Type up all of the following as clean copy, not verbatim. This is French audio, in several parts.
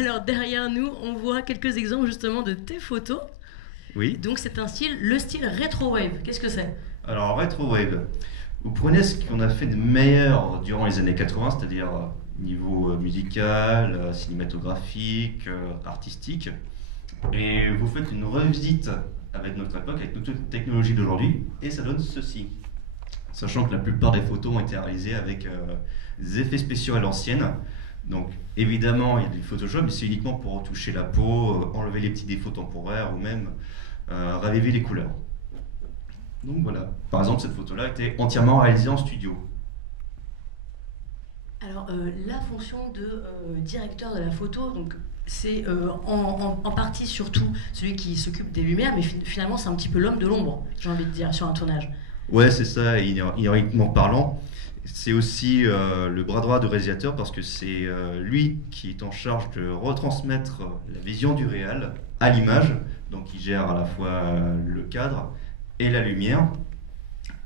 Alors derrière nous, on voit quelques exemples justement de tes photos. Oui. Donc c'est le style rétro wave. Qu'est-ce que c'est? Alors, Retro Wave, vous prenez ce qu'on a fait de meilleur durant les années 80, c'est-à-dire niveau musical, cinématographique, artistique, et vous faites une revisite avec notre époque, avec notre technologie d'aujourd'hui, et ça donne ceci. Sachant que la plupart des photos ont été réalisées avec des effets spéciaux à l'ancienne. Donc évidemment, il y a des Photoshop, mais c'est uniquement pour retoucher la peau, enlever les petits défauts temporaires ou même raviver les couleurs. Donc voilà. Par exemple, cette photo-là était entièrement réalisée en studio. Alors la fonction de directeur de la photo, donc c'est en partie surtout celui qui s'occupe des lumières, mais finalement c'est un petit peu l'homme de l'ombre, j'ai envie de dire, sur un tournage. Ouais, c'est ça, ironiquement parlant. C'est aussi le bras droit du réalisateur parce que c'est lui qui est en charge de retransmettre la vision du réal à l'image. Donc il gère à la fois le cadre et la lumière.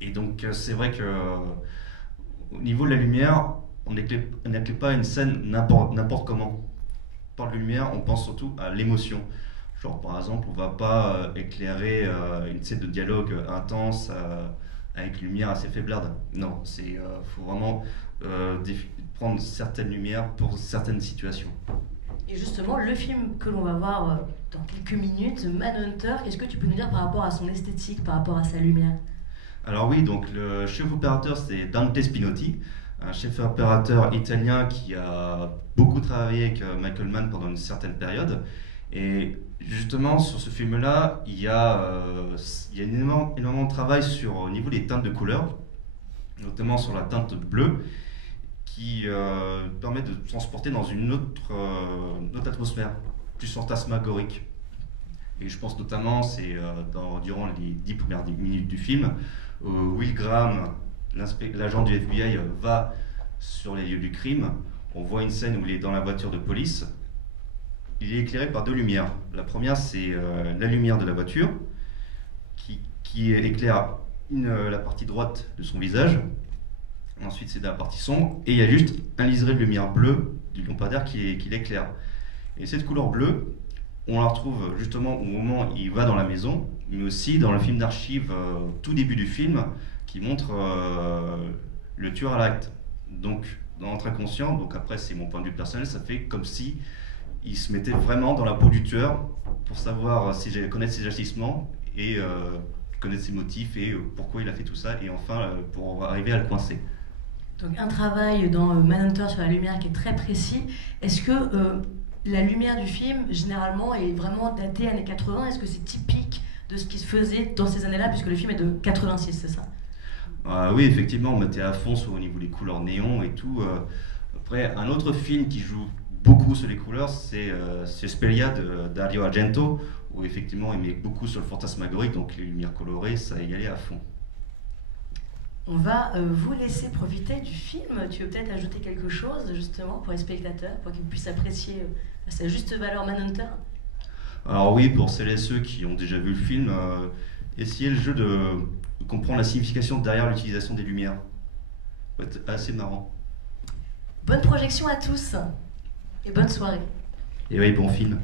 Et donc c'est vrai que au niveau de la lumière, on n'éclaire pas une scène n'importe comment. On parle de lumière, on pense surtout à l'émotion. Genre par exemple, on va pas éclairer une scène de dialogue intense avec une lumière assez faiblarde. Non, c'est faut vraiment prendre certaines lumières pour certaines situations. Et justement, le film que l'on va voir dans quelques minutes, Manhunter, qu'est-ce que tu peux nous dire par rapport à son esthétique, par rapport à sa lumière? Alors oui, donc le chef opérateur c'est Dante Spinotti, un chef opérateur italien qui a beaucoup travaillé avec Michael Mann pendant une certaine période. Et justement, sur ce film-là, il y a énormément de travail au niveau des teintes de couleurs, notamment sur la teinte bleue, qui permet de transporter dans une autre atmosphère, plus fantasmagorique. Et je pense notamment, durant les 10 premières minutes du film, Will Graham, l'agent du FBI, va sur les lieux du crime. On voit une scène où il est dans la voiture de police. Il est éclairé par deux lumières. La première, c'est la lumière de la voiture qui éclaire la partie droite de son visage. Ensuite, c'est la partie sombre. Et il y a juste un liseré de lumière bleue du lampadaire qui l'éclaire. Et cette couleur bleue, on la retrouve justement au moment où il va dans la maison, mais aussi dans le film d'archives, tout début du film, qui montre le tueur à l'acte. Donc, dans notre inconscient, donc après c'est mon point de vue personnel, ça fait comme si il se mettait vraiment dans la peau du tueur pour savoir connaître ses agissements et connaître ses motifs et pourquoi il a fait tout ça et enfin pour arriver à le coincer. Donc un travail dans Manhunter sur la lumière qui est très précis. Est-ce que la lumière du film, généralement, est vraiment datée années 80? Est-ce que c'est typique de ce qui se faisait dans ces années-là, puisque le film est de 86, c'est ça? Oui, effectivement, on mettait à fond au niveau des couleurs néon et tout. Après, un autre film qui joue beaucoup sur les couleurs, c'est Suspiria de Dario Argento, où effectivement il met beaucoup sur le fantasmagorique, donc les lumières colorées, ça y allait à fond. On va vous laisser profiter du film. Tu veux peut-être ajouter quelque chose, justement, pour les spectateurs, pour qu'ils puissent apprécier à sa juste valeur Manhunter? Alors oui, pour celles et ceux qui ont déjà vu le film, essayez le jeu de comprendre la signification derrière l'utilisation des lumières. Ça va être assez marrant. Bonne projection à tous et bonne soirée. Et oui, bon film.